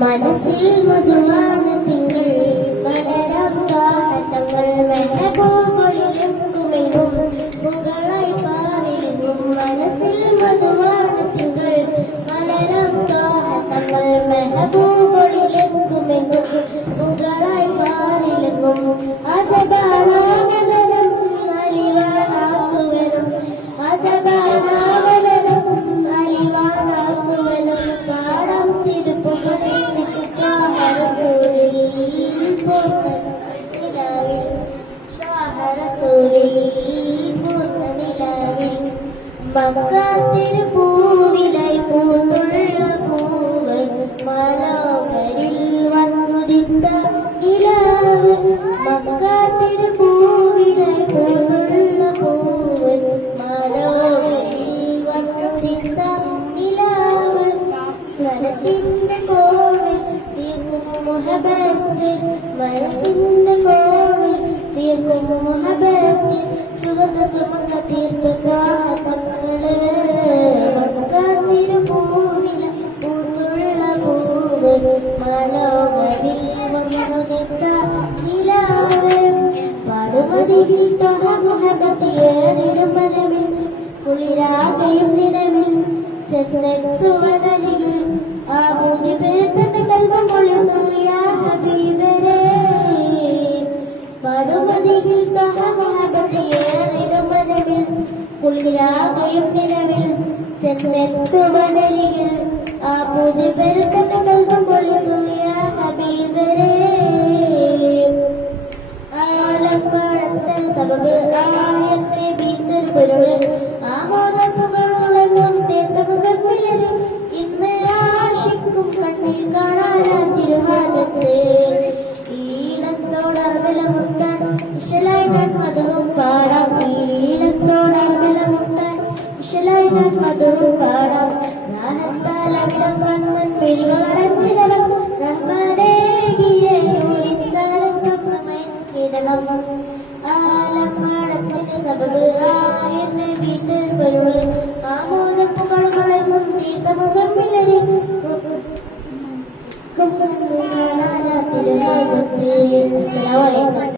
മനസ്സിൽ മധുവാണ് തിങ്കൾ. മലരാം കാട്ടങ്ങൾ മെഹബൂബൊഴിയെങ്കുമെങ്കും മുകളായി പാറിയെങ്കും മനസ്സിൽ മധുവാണ് തിങ്കൾ. മലരാം കാട്ടങ്ങൾ മെഹബൂബൊഴിയെങ്കുമെങ്കും മുകളായി പാറിലെങ്കും അജബാണാകനം അലിവാണാസുവനും അജബാണാവനം അലിവാണാസുവനും പാടം തിരുപ്പുകളിൽ മക്കാത്തിരുപൂവിലായി പൂത്തുള്ള പൂവ് മലോകരിൽ വന്നുദിത്ത നിലാവ് മക്കാത്തിരുപൂവിലായി പൂത്തുള്ള പൂവ് മലോകരിൽ വന്നുദിത്ത നിലാവ് മനസ്സിന്റെ കോവിൽ തീർക്കും മുഹബത്തിൽ മനസ്സിന്റെ കോവിൽ തീർക്കും മുഹബത്ത് സുഗന്ധ സുമന്ധ ചെന്നെത്തുവനരികിൽ ആ കുളിരാകയും നിലവിൽ ചെന്നെത്തുവനരികിൽ ആ മൂടി പേർത്തന്റെ കൽപ്പം കൊള്ളുന്നു യാ ഹബീബരേ. ആലപ്പാടത്തൽ സബബ് ആയത്തെ വീട്ടൊരു പൊരുൾ വിശലായി ഞാൻ മധുവും പാടാം ദാഹത്താൽ അവിടം വന്നൻ പിഴികളടഞ്ഞിടണം റഹ്മാനേകിയ യൂരിൻസാരം തന്നമയക്കിടണം ആലപ്പാടത്തിന് സബബ് ആയെന്നെ വീട്ടിൽ പൊരുൾ ആമോദപ്പുകളുകളെ തീർത്ഥമസമില്ലരി കാണാനാ തിരുഹാജത്ത് അസ്സലാമു അലൈക്കും.